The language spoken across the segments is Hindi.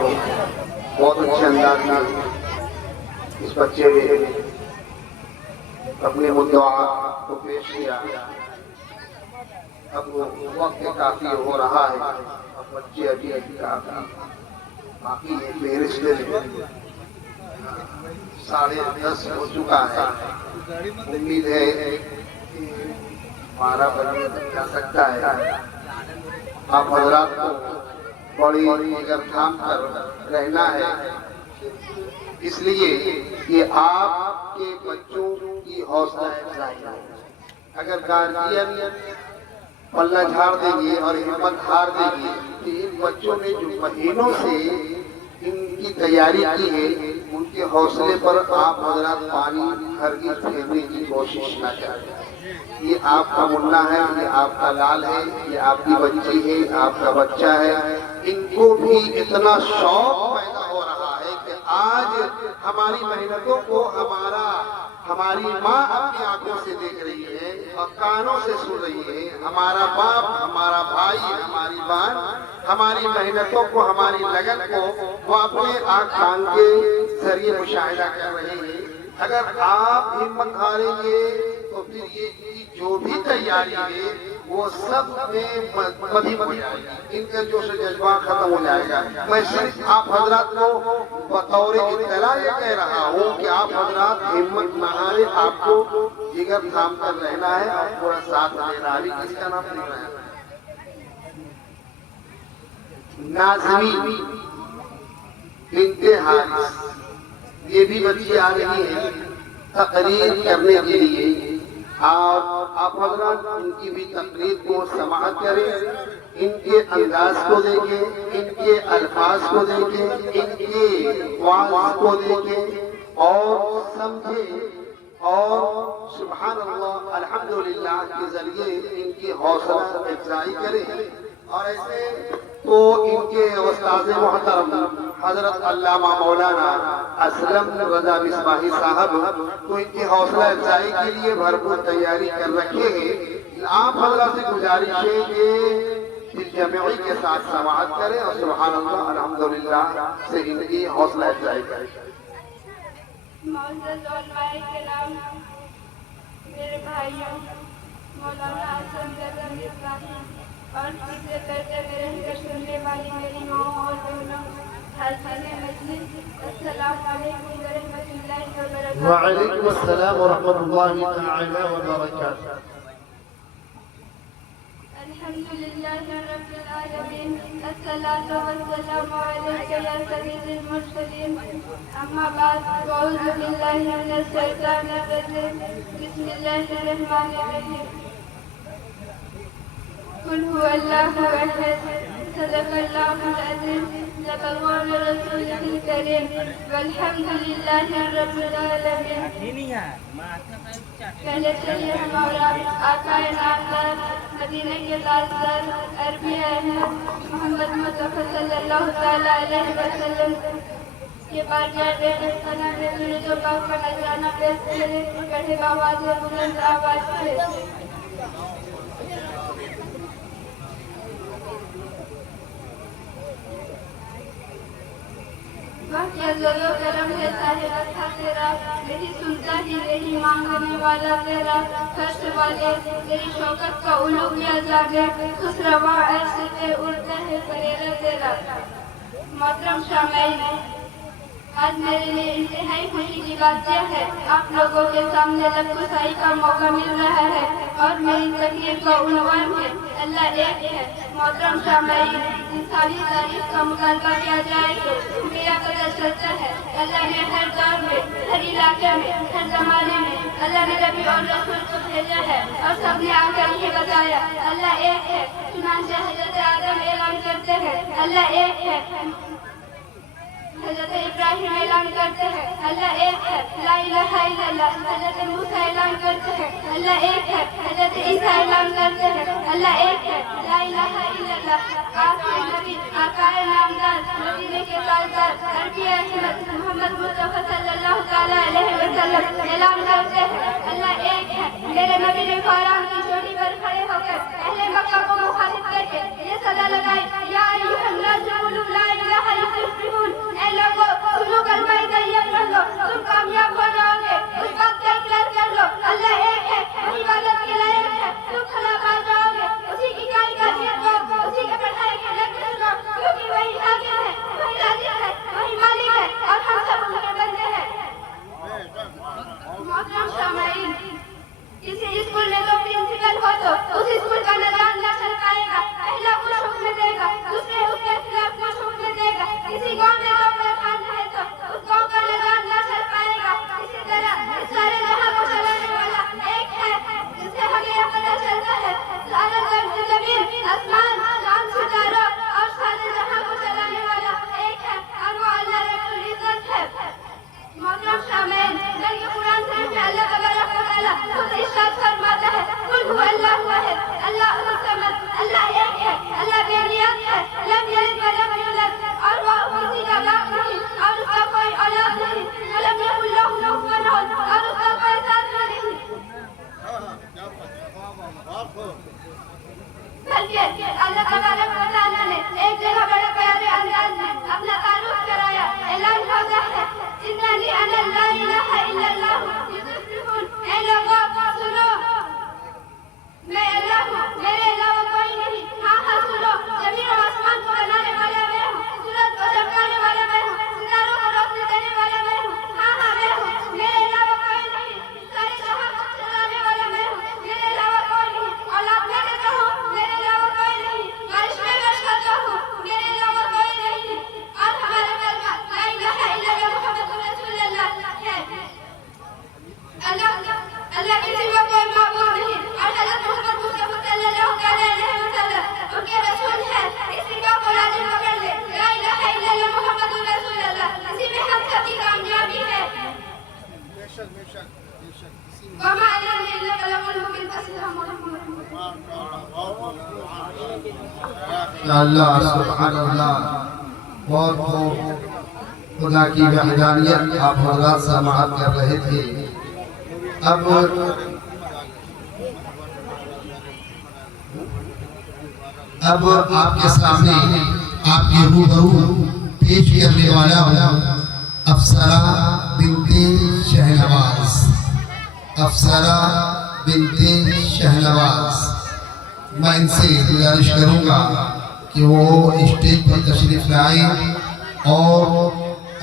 बहुत अच्छे अंदाज में इस बच्चे ने अपने मुद्दा को पेश किया। अब वक्त काफी हो रहा है, अब बच्चे अभी काफी बाकी है। फेरिश्ते 10:30 हो चुका है। उम्मीद है 12 बजे जा सकता है। आप हजरात को बड़ी जिगर थाम कर रहना है, इसलिए कि आपके बच्चों की हौसला अफजाई। अगर गार्जियन पल्ला झाड़ देंगे और हिम्मत हार देंगे कि इन बच्चों ने जो महीनों से इनकी तैयारी की है, उनके हौसले पर आप हजरात पानी हरगिज़ फेरने की कोशिश न करें। ये आपका मुन्ना है, ये आपका लाल है, ये आपकी बच्ची है, आपका बच्चा है। इनको भी इतना शौक पैदा हो रहा है कि आज हमारी मेहनतों को हमारी माँ अपनी आंखों से देख रही है और कानों से सुन रही है। हमारा बाप, हमारा भाई, हमारी बहन हमारी मेहनतों को, हमारी लगन को वो अपने आँख कान के जरिए मुशाहिदा कर रहे हैं। अगर आप हिम्मत हारेंगे तो फिर ये जो भी तैयारी है वो सब में मधी हो जाएगी, इनका जोश जज्बा खत्म हो जाएगा। मैं सिर्फ आप हजरात को बतौर इत्तला ये कह रहा हूँ कि आप हजरात हिम्मत न हारे, आपको जिगर थाम कर रहना है और पूरा साथ देना है। किसका नाम लिख रहा है? नाज़मी बिन्ते हारिस, ये भी बच्ची आ रही है तकरीर करने के लिए। और आप हजरात इनकी भी तकरीर को समाअत करें, इनके अंदाज को देखें, इनके अल्फाज को देखें, इनके वाज को देखें और समझें और सुभान अल्लाह अल्हम्दुलिल्लाह के जरिए इनकी हौसला अफजाई करें। और ऐसे तो इनके उस्ताद मोहतरम हजरत अल्लामा मौलाना असलम रजा मिसबाही साहब तो इनकी हौसला अफजाई के लिए भरपूर तैयारी कर रखे हैं। आप हजरत से गुजारिश है कि दिल जमी के साथ समाअत करें और सुभान अल्लाह अल्हम्दुलिल्लाह से इनकी हौसला अफजाई करें। मेरे भाइयों मौलाना आसम और इससे पहले मेरे अंदर सुनने वाली मेरी माँ और बहनों, हाज़िरीन मजलिस, अस्सलामु अलैकुम व रहमतुल्लाहि व बरकातहू। व अलैकुम अस्सलाम व रहमतुल्लाहि तआला व बरकातहू। अल्हम्दुलिल्लाहि रब्बिल आलमीन, अस्सलातु वस्सलामु अलैका या सय्यिदल मुरसलीन, अम्मा बाद, अऊज़ु बिल्लाहि मिनश शैतानिर रजीम, बिस्मिल्लाहिर रहमानिर रहीम। कुल हुवल्लाहु अहद, सदक़ल्लाहुल अज़ीम, सल्लल्लाहु रसूलिल करीम, वल्हम्दुलिल्लाहि रब्बिल आलमीन। पहले चलिए हमारा आकाए नामदार मदीने के ताजदार अरबी अहमद मोहम्मद मुस्तफ़ा सल्लल्लाहु तआला अलैहि वसल्लम के बारगाह दरगस्ताना में दुरूद व पाक का नजराना पेश करें। कड़े आवाज़ और बुलंद आवाज़ से क्या ज़रूर करम है साहिब अच्छा तेरा, मेरी सुनता ही नहीं मांगने वाला तेरा। फर्श वाले तेरी शौकत का उलू किया जागे, खुसरवा ऐसे पे उड़ता है फरेरा तेरा। मोहतरम शामिईन, आज मेरे लिए इंतहाई खुशी की बात यह है, आप लोगों के सामने लबकुशाई का मौका मिल रहा है और मेरी तकरीर का उन्वान है अल्लाह एक है। मोहतरम शामिईन, इन सारी तारीफ का मुतालबा किया जाए तो मेरा पता चलता है अल्लाह ने हर दौर में, हर इलाके में, हर जमाने में अल्लाह ने नबी और रसूल को भेजा है और सबने आकर ये बताया अल्लाह एक है। चुनांचे हजरत आदम ऐलान करते हैं अल्लाह एक है, हजरत इब्राहिम ऐलान करते हैं अल्लाह एक है, ला इलाहा इल्लल्लाह। हजरत मूसा ऐलान करते हैं अल्लाह एक है, हजरत ईसा ऐलान करते हैं अल्लाह एक है, ला इलाहा इल्लल्लाह। आखिरी नबी आकाए नामदार मदीने के ताजदार अरबी अहमद मोहम्मद मुस्तफ़ा सल्लल्लाहु तआला अलैहि वसल्लम ऐलान करते हैं अल्लाह एक है। मेरे नबी ने फ़ौरान की चोटी पर खड़े होकर अहले मक्का को मुखातिब करके ये सदा लगाई, या अय्युहन नास कुलू ला इलाहा इल्लल्लाह वमा इल्लल्लाहु इन्नका लमुल मुबीन। अस्सलामु अलैकुम। अल्लाह सुब्हानल्लाह, बहुत खुदा की वहदानियत आप हज़रात समाअत कर रहे थे। अब आपके सामने आपके रूबरू पेश करने वाला हूँ अफसरा बिनते शहनवाज। अफसरा बिनते शहनवाज, मैं इनसे गुजारिश करूँगा कि वो स्टेज पर तशरीफ लाए और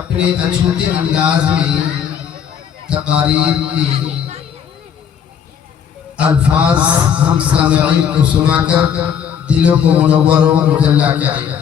अपने अछूते अंदाज में तकारीर की अल्फाज हम सामईन को सुनाकर दिलों को मुनव्वर व मुजल्ला करें।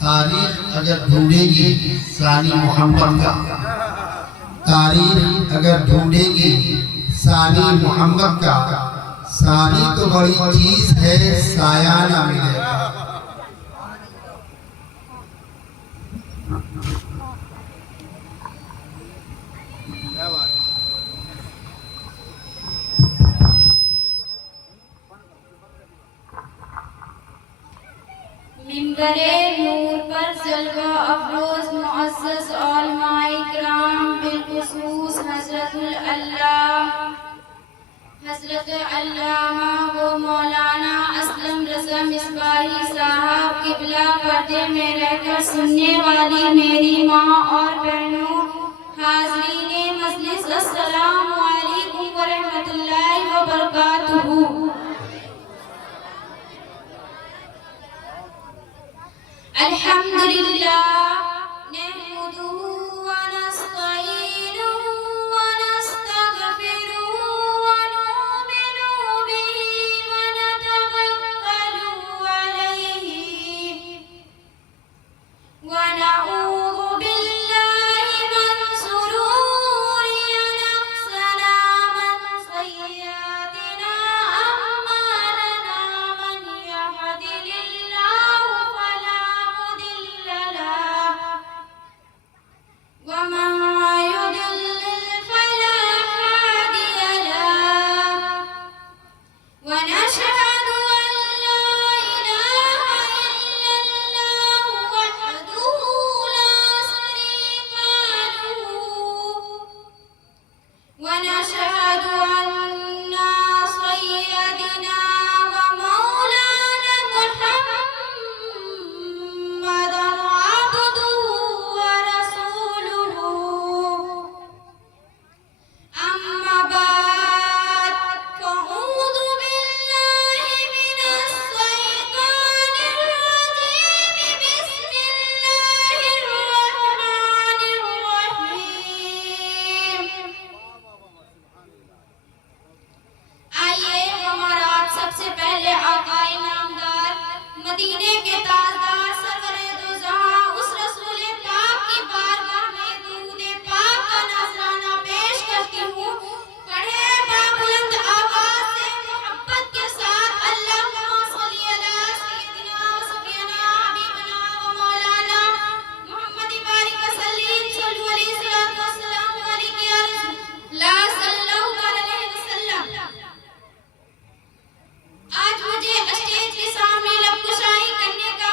तारीख अगर ढूंढेगी सानी मोहम्मद का, तारीख अगर ढूंढेगी सानी मोहम्मद का, सानी तो बड़ी चीज है, साया ना मिलेगा। मिंबरे नूर पर जलवा अफरोज मुअज़्ज़ज़ उलमाए किराम बिलखुसूस हज़रत अल्लामा व मौलाना असलम रज़ा मिसबाही साहब किबला पर्दे में रहकर सुनने वाली मेरी माँ और बहनों, हाज़रीने मजलिस, अस्सलामु अलैकुम व रहमतुल्लाहि व बरकातुहू। अल्हम्दुलिल्लाह नहमदुहु व नस्तईनुहु व नस्तगफिरुहु व नुमिनु बिही व नतवक्कलु अलैहि व नऊज़ु बिल्लाहि मिन शुरूरि अनफुसिना व सय्यिआतिना अअमालिना। मन यहदिहिल्लाहु फला मुदिल्ल लहु व मन युद्लिल फला हादिय लहु व नशहदु अन ला इलाहा इल्लल्लाहु वहदहु ला शरीका लहु व नशहदु अन्ना सय्यदना व मौलाना मुहम्मदन अब्दुहु व रसूलुहु। अम्मा बाद फ़अऊज़ु बिल्लाहि मिनश शैतानिर रजीम। बिस्मिल्लाहिर रहमानिर रहीम। आइए हमारा सबसे पहले आकाए नामदार, मदीने के ताजदार, सरवरे दो जहां, उस रसूल पाक की बारगाह में दुरूद पाक का नजराना पेश करती हूँ। पढ़े बाबुलंद आवाज से मोहब्बत के साथ, अल्लाहुम्मा सल्ली अला सय्यिदिना व सफीना हबीबना व मौलाना मुहम्मद बारिक वसल्लिम सल्लु अलैहि सल्लल्लाहु अलैहि या रसूलल्लाह सल्लल्लाहु अलैहि वसल्लम। आज मुझे स्टेज के सामने लबकुशाई करने का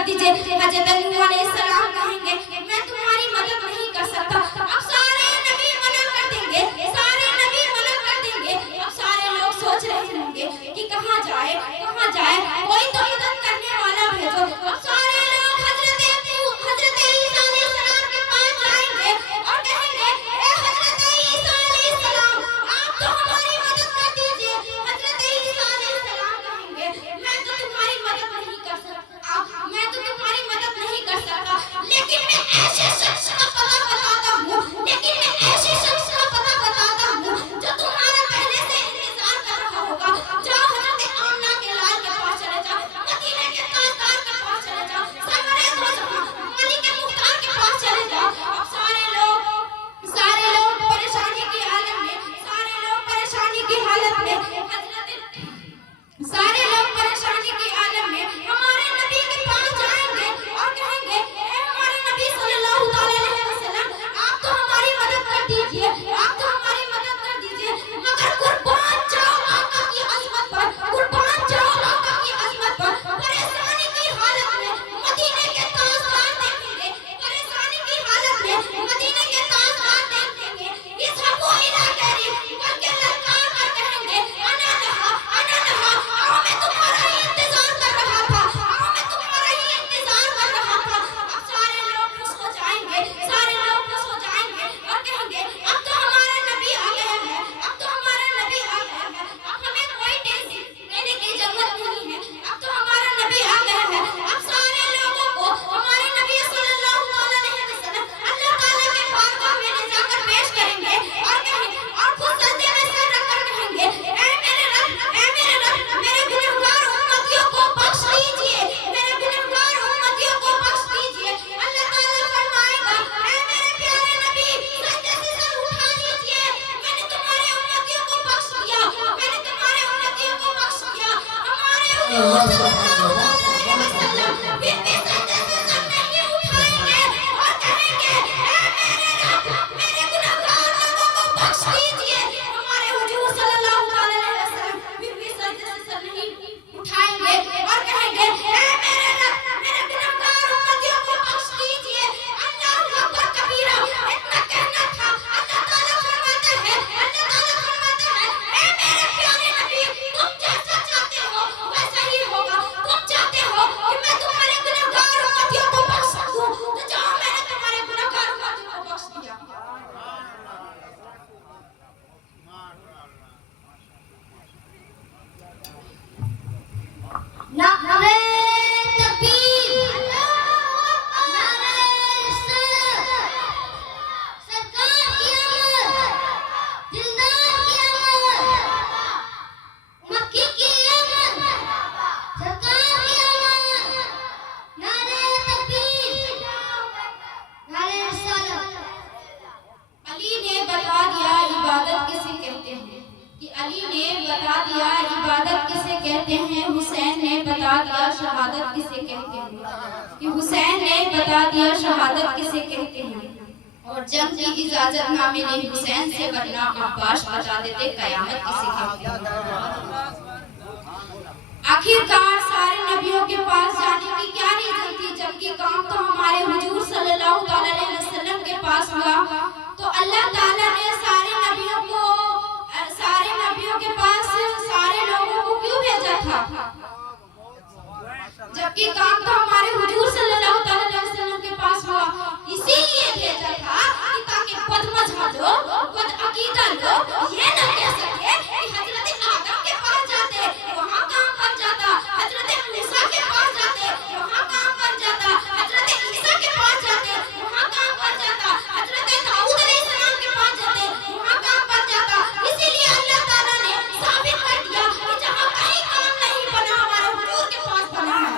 कर दीजिए। हजरत नूह अलैहिस्सलाम कहेंगे मैं तुम्हारी मदद नहीं कर सकता। अब सारे नबी मना कर देंगे, सारे नबी मना कर देंगे। अब सारे लोग सोच रहे होंगे कि कहाँ जाए, कोई तो मदद करने वाला भेजो। अब सारे लोग हजरत ईसा अलैहिस्सलाम के पास जाएंगे और कहेंगे ए हजरत ईसा अलैहिस्सलाम आप तो हमारी मदद कर दीजिए। हजरत ईसा अलैहिस्सलाम कहेंगे मैं तो तुम्हारी मदद नहीं कर सकता, लेकिन मैं ऐसे शख्स का पता बताता हूँ जो तुम्हारा पहले से इंतजार कर रहा होगा। जाओ हजरत आमना के लाल के पास चले जाओ, मदीने के ताजदार के पास चले जाओ, सरवरे दो जहां मलिक के मुख्तार के पास चले जाओ। अब सारे लोग परेशानी की हालत में, सारे लोग परेशानी की हालत में हमारे नबी के पास जाएंगे और कहेंगे ए हमारे नबी सल्लल्लाहु अलैहि वसल्लम आप तो हमारी मदद कर दीजिए, मगर कुर्बान जाओ आका की अज़मत पर, परेशानी की हालत में मदीने के ताजदार देखेंगे, इज़हबू इला करीम बल्कि ललकार कर कहेंगे अना लहा आओ मैं तुम्हारा ही इंतजार कर रहा था। अब सारे लोग खुश हो जाएंगे और कहेंगे अब तो हमारा नबी आ गया है, अब हमें कोई टेंशन लेने की जरूरत नहीं है, अब तो हमारा नबी आ गया है। अब सारे लोगों को हमारे नबी सल्लल्लाहु अलैहि वसल्लम अल्लाह ताला के बारगाह में ले जाकर पेश करेंगे और खुद सजदे में सर रखकर कहेंगे ए मेरे रब मेरे गुनहगार उम्मतियों को बख्श दीजिए, अल्लाह ताला फरमाएगा ए मेरे प्यारे नबी सजदे से सर उठा लीजिए, मैंने तुम्हारे उम्मतियों को बख्श दिया। हमारे हुजूर सल्लल्लाहु अलैहि वसल्लम फिर भी सजदे से सर नहीं उठाएंगे और कहेंगे ए मेरे रब मेरे गुनहगार लोगों को बख्श दीजिए। हमारे हुजूर सल्लल्लाहु अलैहि वसल्लम फिर भी सजदे से सर नहीं उठाएंगे और कहेंगे ए मेरे रब मेरे गुनहगार उम्मतियों को बख्श दीजिए। अल्लाहु अकबर कबीरा इतना कहना था। अल्लाह ताला फरमाता है ए मेरे प्यारे नबी तुम जैसा चाहते हो वैसा ही होगा। तुम चाहते हो कि मैं तुम्हारे गुनहगार उम्मतियों को बख्श दूं, तो जाओ मैंने तुम्हारे गुनहगार उम्मतियों को बख्श दिया। नारे तकबीर, नारे सरकार की आमद, दिलदार की आमद, मक्की की आमद, सरकार की आमद, नारे तकबीर, नारे रिसालत। अली ने बता दिया इबादत किसे कहते हैं, हुसैन ने बता दिया शहादत किसे कहते हैं, और जंग की इजाजत ना मिली हुसैन से वरना अब्बास बता देते कयामत किसे कहते हैं। आखिरकार सारे नबियों के पास जाने की क्या रीजन थी, जबकि काम तो हमारे हुजूर सल्लल्लाहु अलैहि वसल्लम के पास हुआ। तो अल्लाह ताला ने सारे नबियों के पास सारे लोगों को क्यों भेजा था, जबकि काम तो हमारे हुजूर सल्लल्लाहु अलैहि वसल्लम के पास हुआ। इसीलिए भेजा था कि ताकि बदमज़हब लोग, बदअकीदा लोग ये न कह सके कि हजरत आदम के पास जाते वहाँ काम बन जाता, हजरत मूसा के पास जाते वहाँ काम बन जाता, हजरत ईसा के पास जाते वहाँ काम बन जाता, हजरत दाऊद अलैहिस्सलाम के पास जाते वहाँ काम बन जाता। इसीलिए अल्लाह ताला ने साबित कर दिया कि जहाँ कहीं काम नहीं बना हमारे हुजूर के पास बना है।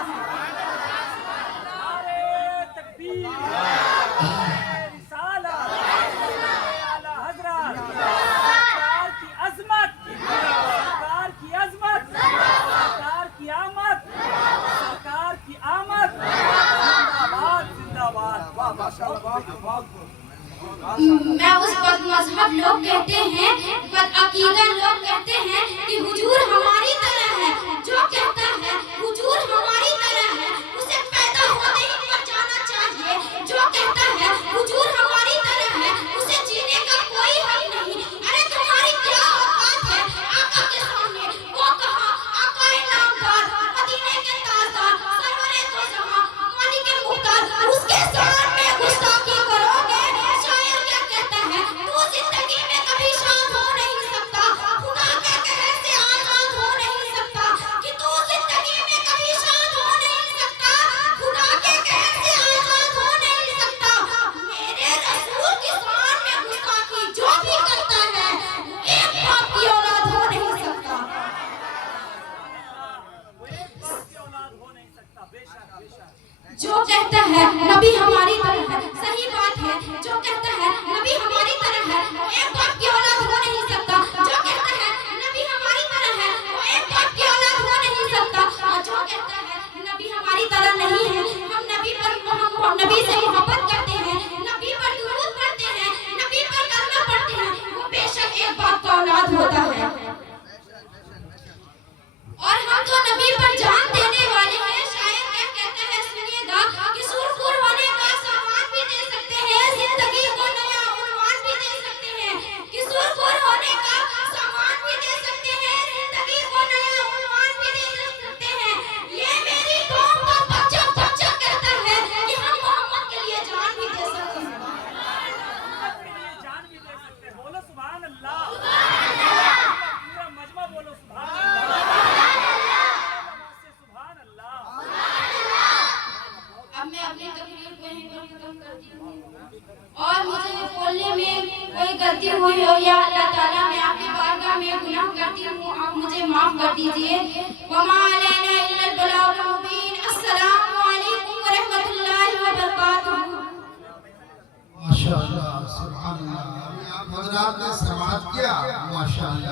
मैं उस बदमज़हब लोग कहते हैं, बदअकीदा लोग कहते हैं कि हुजूर हमारी तरह है, जो कहता है हुजूर हमारी तरह है उसे पैदा कहता है नबी हमारी तरह है, सही बात है। जो कहता है नबी हमारी तरह है वो एक बाप की औलाद हो नहीं सकता। जो कहता है नबी हमारी तरह है वो एक बाप की औलाद हो नहीं सकता। और जो कहता है नबी हमारी तरह नहीं है, हम नबी से मोहब्बत करते हैं, नबी पर दुरूद पढ़ते हैं, नबी पर कलमा पढ़ते हैं, वो बेशक एक बाप का औलाद होता है। और हम जो नबी पर जान देने वाले हैं, शायर क्या कहता है सुनिएगा कि सुरखुर होने का सामान भी दे सकते हैं, जिंदगी को नया उन्वान भी दे सकते हैं। कि सुरखुर होने का सामान भी दे सकते हैं, जिंदगी को नया उन्वान भी दे सकते हैं। ये मेरी कौम का बच्चा बच्चा कहता है कि हम मोहम्मद के लिए जान भी दे सकते हैं। जान भी दे सकते हैं। बोलो सुभान अल्लाह। पूरा मजमा बोलो सुभान अल्लाह। सुभान अल्लाह। अब मैं अपनी तकरीर को यहीं पर खत्म करती हूँ। और मुझे बोलने में कोई गलती हुई हो या अल्लाह ताला मैं आपकी बारगाह में गुनाह करती हूँ, आप मुझे माफ कर दीजिए। वमा अलैना इल्लल बलागुल मुबीन। अस्सलामु अलैकुम व रहमतुल्लाहि व बरकातुहू। माशाअल्लाह, सुभान अल्लाह। आप हजरात ने समाअत किया, माशाअल्लाह।